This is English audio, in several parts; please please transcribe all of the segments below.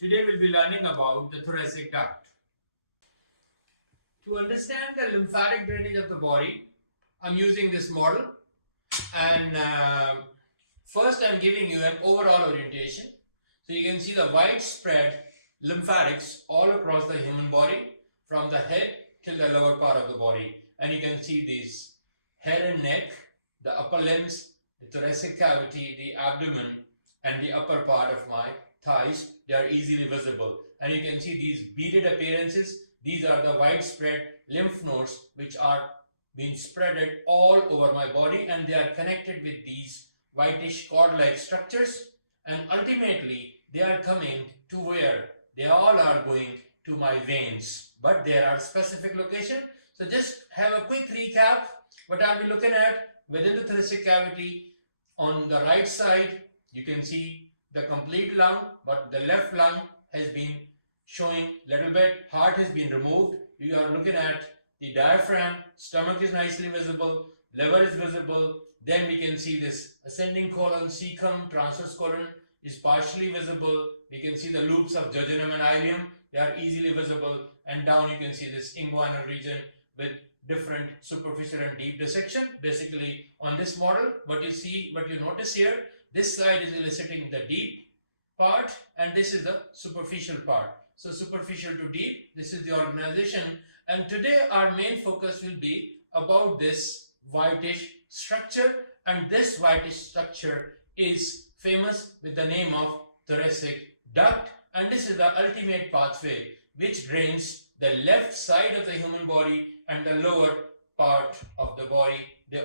Today we'll be learning about the thoracic duct. To understand the lymphatic drainage of the body, I'm using this model, and first I'm giving you an overall orientation. So you can see the widespread lymphatics all across the human body, from the head till the lower part of the body. And you can see these head and neck, the upper limbs, the thoracic cavity, the abdomen, and the upper part of my thighs. They are easily visible. And you can see these beaded appearances. These are the widespread lymph nodes which are being spreaded all over my body, and they are connected with these whitish cord-like structures, and ultimately they are coming to where they all are going to my veins, but there are specific locations. So just have a quick recap. What are we looking at? Within the thoracic cavity, on the right side you can see the complete lung, but the left lung has been showing little bit. Heart has been removed. You are looking at the diaphragm. Stomach is nicely visible, liver is visible. Then we can see this ascending colon, cecum, transverse colon is partially visible. We can see the loops of jejunum and ileum. They are easily visible. And down you can see this inguinal region with different superficial and deep dissection. Basically on this model, what you notice here, this side is eliciting the deep part and this is the superficial part. So superficial to deep, this is the organization. And today our main focus will be about this whitish structure, and this whitish structure is famous with the name of thoracic duct, and this is the ultimate pathway which drains the left side of the human body and the lower part of the body.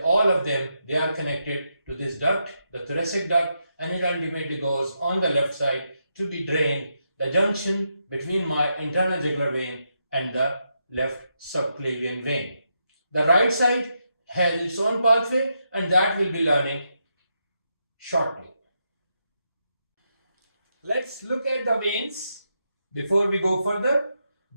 All of them are connected to this duct, the thoracic duct, and it ultimately goes on the left side to be drained, the junction between my internal jugular vein and the left subclavian vein. The right side has its own pathway, and that we'll be learning shortly. Let's look at the veins before we go further.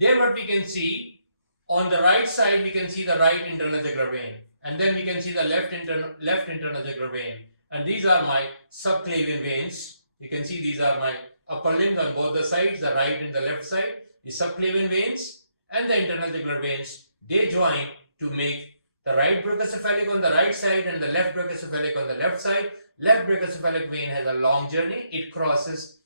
There what we can see, on the right side we can see the right internal jugular vein, and then we can see the left internal jugular vein, and these are my subclavian veins. You can see these are my upper limbs on both the sides, the right and the left side. The subclavian veins and the internal jugular veins, they join to make the right brachiocephalic on the right side and the left brachiocephalic on the left side. Left brachiocephalic vein has a long journey. It crosses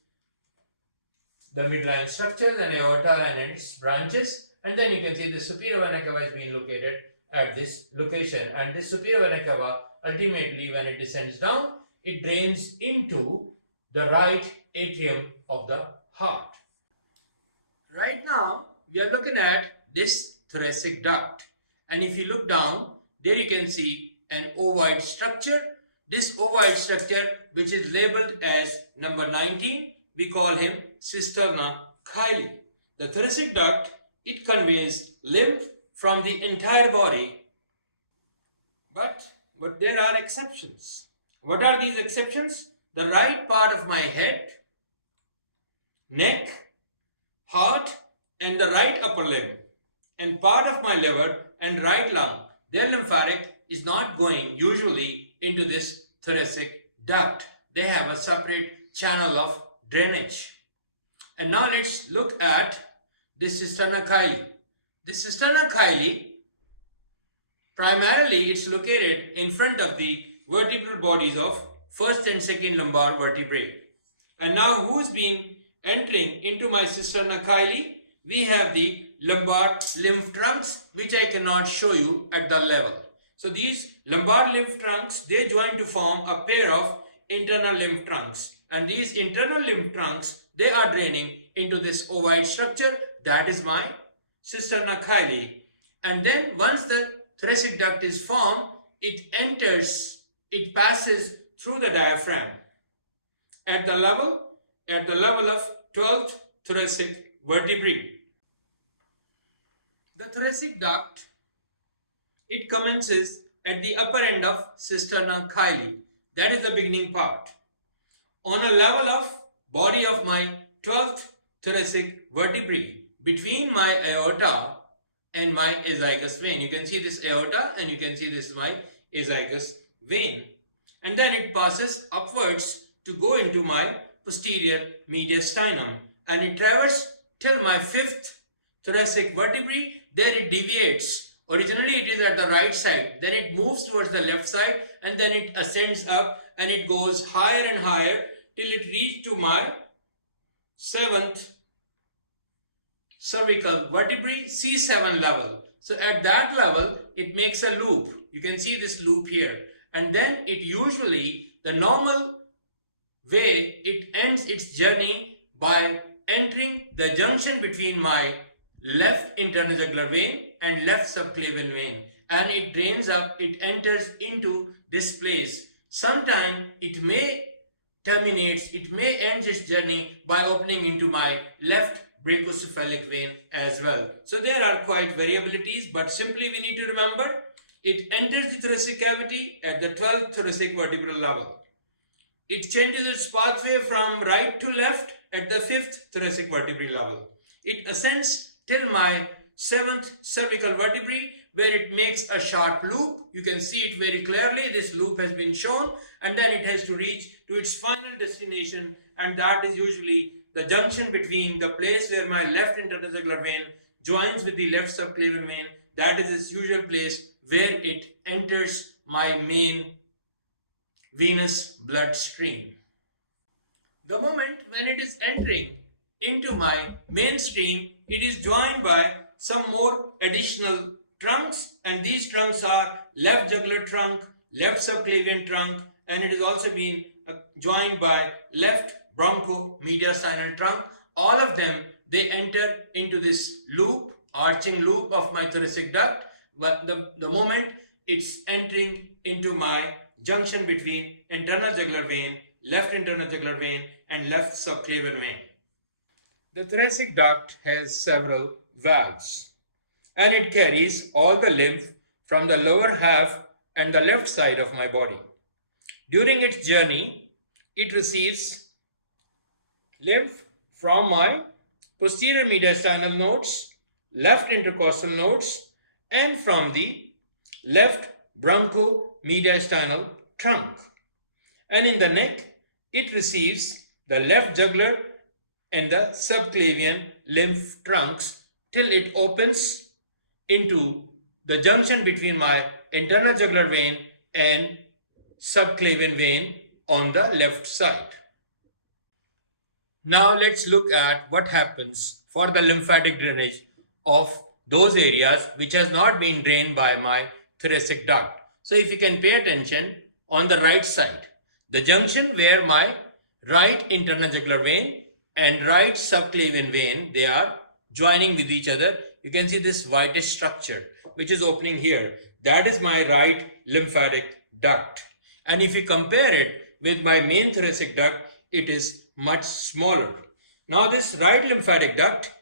the midline structures and aorta and its branches, and then you can see the superior vena cava is being located at this location, and this superior vena cava ultimately, when it descends down, it drains into the right atrium of the heart. Right now we are looking at this thoracic duct, and if you look down, there you can see an ovoid structure. This ovoid structure, which is labeled as number 19, we call him cisterna chyli. The thoracic duct, it conveys lymph from the entire body, but there are exceptions. What are these exceptions? The right part of my head, neck, heart, and the right upper limb, and part of my liver and right lung, their lymphatic is not going usually into this thoracic duct. They have a separate channel of drainage. And now let's look at this cisterna chyli. This cisterna chyli, primarily it's located in front of the vertebral bodies of first and second lumbar vertebrae. And now who's been entering into my cisterna chyli? We have the lumbar lymph trunks, which I cannot show you at the level. So these lumbar lymph trunks, they join to form a pair of internal lymph trunks, and these internal lymph trunks, they are draining into this ovoid structure, that is my cisterna chyli. And then once the thoracic duct is formed, it passes through the diaphragm at the level of 12th thoracic vertebrae. The thoracic duct, it commences at the upper end of cisterna chyli. That is the beginning part. On a level of body of my 12th thoracic vertebrae, between my aorta and my azygous vein. You can see this aorta and you can see this is my azygous vein. And then it passes upwards to go into my posterior mediastinum, and it traverses till my fifth thoracic vertebrae. There it deviates. Originally it is at the right side, then it moves towards the left side, and then it ascends up and it goes higher and higher till it reaches to my seventh cervical vertebrae, C7 level. So at that level it makes a loop. You can see this loop here, and then it usually, the normal way, it ends its journey by entering the junction between my left internal jugular vein and left subclavian vein, and it drains up, it enters into this place. Sometime it may terminates, it may end its journey by opening into my left brachiocephalic vein as well. So there are quite variabilities, but simply we need to remember it enters the thoracic cavity at the 12th thoracic vertebral level. It changes its pathway from right to left at the 5th thoracic vertebrae level. It ascends till my 7th cervical vertebrae, where it makes a sharp loop. You can see it very clearly. This loop has been shown, and then it has to reach to its final destination, and that is usually the junction between the place where my left internal jugular vein joins with the left subclavian vein. That is its usual place where it enters my main venous bloodstream. The moment when it is entering into my mainstream, it is joined by some more additional trunks, and these trunks are left jugular trunk, left subclavian trunk, and it is also being joined by left bronchomediastinal trunk. All of them, they enter into this loop, arching loop of my thoracic duct, but the moment it's entering into my junction between internal jugular vein, left internal jugular vein, and left subclavian vein. The thoracic duct has several valves, and it carries all the lymph from the lower half and the left side of my body. During its journey, it receives lymph from my posterior mediastinal nodes, left intercostal nodes, and from the left bronchomediastinal trunk. And in the neck, it receives the left jugular and the subclavian lymph trunks till it opens into the junction between my internal jugular vein and subclavian vein on the left side. Now let's look at what happens for the lymphatic drainage of those areas which has not been drained by my thoracic duct. So if you can pay attention, on the right side, the junction where my right internal jugular vein and right subclavian vein, they are joining with each other. You can see this whitish structure which is opening here. That is my right lymphatic duct. And if you compare it with my main thoracic duct, it is much smaller. Now this right lymphatic duct,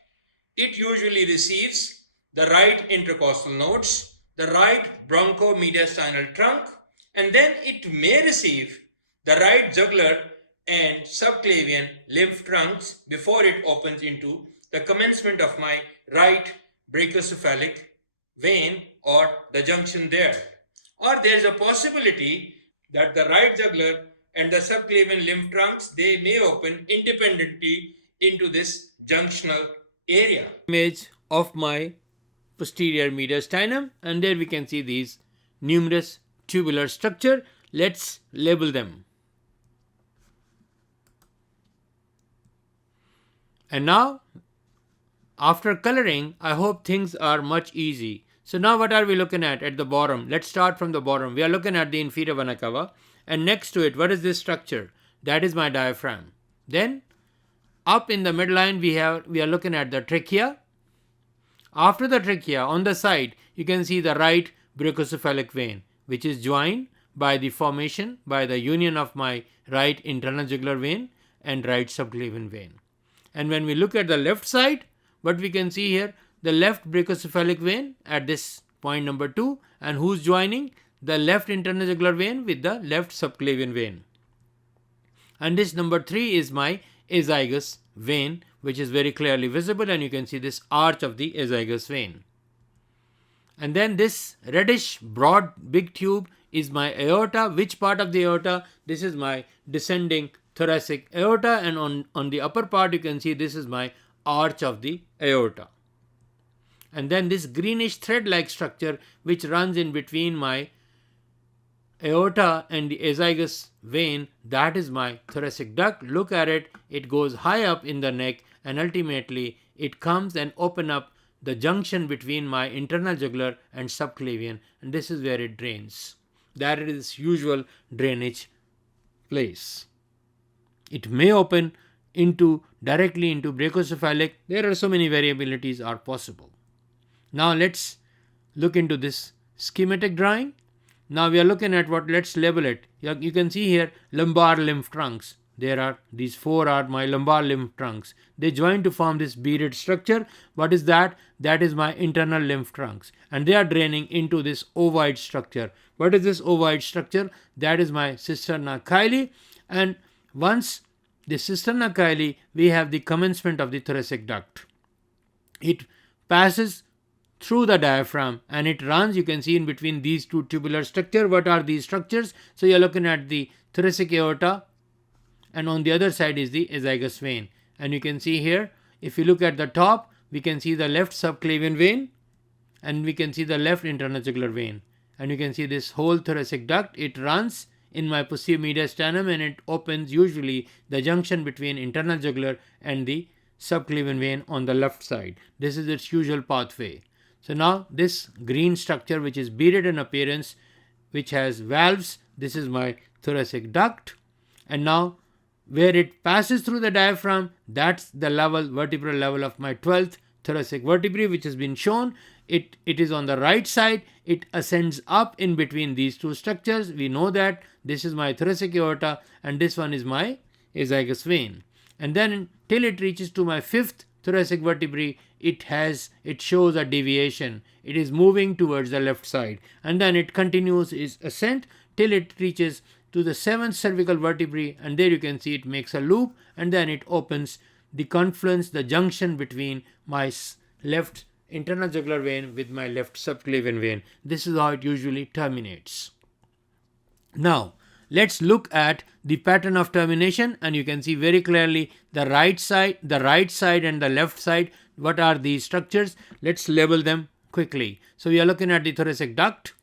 it usually receives the right intercostal nodes, the right bronchomediastinal trunk, and then it may receive the right jugular and subclavian lymph trunks before it opens into the commencement of my right brachiocephalic vein or the junction there. Or there is a possibility that the right jugular and the subclavian lymph trunks, they may open independently into this junctional area. Image of my posterior mediastinum, and there we can see these numerous tubular structure. Let's label them. And now, after coloring, I hope things are much easy. So now what are we looking at the bottom? Let's start from the bottom. We are looking at the inferior vena cava, and next to it, what is this structure? That is my diaphragm. Then up in the midline, we are looking at the trachea. After the trachea, on the side, you can see the right brachiocephalic vein, which is joined by the formation, by the union of my right internal jugular vein and right subclavian vein. And when we look at the left side, what we can see here, the left brachiocephalic vein at this point number 2, and who's joining? The left internal jugular vein with the left subclavian vein. And this number 3 is my azygous vein, which is very clearly visible, and you can see this arch of the azygous vein. And then this reddish broad big tube is my aorta. Which part of the aorta? This is my descending thoracic aorta, and on the upper part you can see this is my arch of the aorta. And then this greenish thread-like structure which runs in between my aorta and the azygous vein, that is my thoracic duct. Look at it, it goes high up in the neck and ultimately it comes and open up the junction between my internal jugular and subclavian, and this is where it drains. That is its usual drainage place. It may open directly into brachiocephalic. There are so many variabilities are possible. Now let's look into this schematic drawing. Now we are looking at what, let's label it. You can see here lumbar lymph trunks. There are these four are my lumbar lymph trunks. They join to form this beaded structure. What is that? That is my internal lymph trunks. And they are draining into this ovoid structure. What is this ovoid structure? That is my cisterna chyli. And once the cisterna chyli, we have the commencement of the thoracic duct. It passes through the diaphragm and it runs, you can see, in between these two tubular structures. What are these structures? So you are looking at the thoracic aorta, and on the other side is the azygous vein. And you can see here, if you look at the top, we can see the left subclavian vein and we can see the left internal jugular vein. And you can see this whole thoracic duct, it runs in my posterior mediastinum and it opens usually the junction between internal jugular and the subclavian vein on the left side. This is its usual pathway. So now this green structure which is beaded in appearance, which has valves, this is my thoracic duct. And now where it passes through the diaphragm, that's the vertebral level of my 12th thoracic vertebrae, which has been shown. It is on the right side. It ascends up in between these two structures. We know that this is my thoracic aorta and this one is my azygous vein. And then till it reaches to my 5th thoracic vertebrae, it shows a deviation. It is moving towards the left side, and then it continues its ascent till it reaches to the 7th cervical vertebrae, and there you can see it makes a loop and then it opens the confluence, the junction between my left internal jugular vein with my left subclavian vein. This is how it usually terminates. Now let's look at the pattern of termination, and you can see very clearly the right side and the left side. What are these structures? Let's label them quickly. So we are looking at the thoracic duct,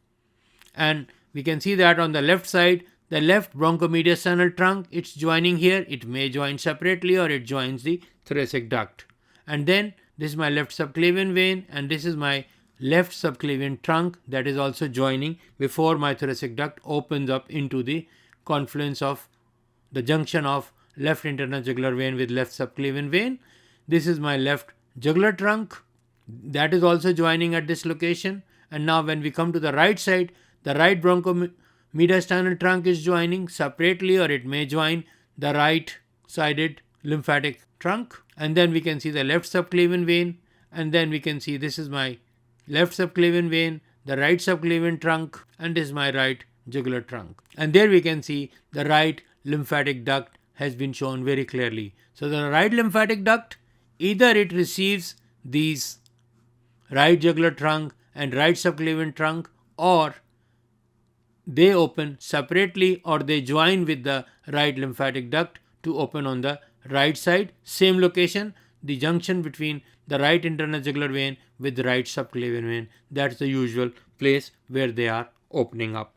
and we can see that on the left side, the left bronchomediastinal trunk, it's joining here. It may join separately or it joins the thoracic duct. And then this is my left subclavian vein and this is my left subclavian trunk that is also joining before my thoracic duct opens up into the confluence of the junction of left internal jugular vein with left subclavian vein. This is my left jugular trunk that is also joining at this location. And now when we come to the right side, the right bronchomediastinal trunk is joining separately or it may join the right sided lymphatic trunk. And then we can see the left subclavian vein, and then we can see this is my left subclavian vein, the right subclavian trunk, and this is my right jugular trunk. And there we can see the right lymphatic duct has been shown very clearly. So the right lymphatic duct, either it receives these right jugular trunk and right subclavian trunk, or they open separately or they join with the right lymphatic duct to open on the right side. Same location, the junction between the right internal jugular vein with the right subclavian vein. That's the usual place where they are opening up.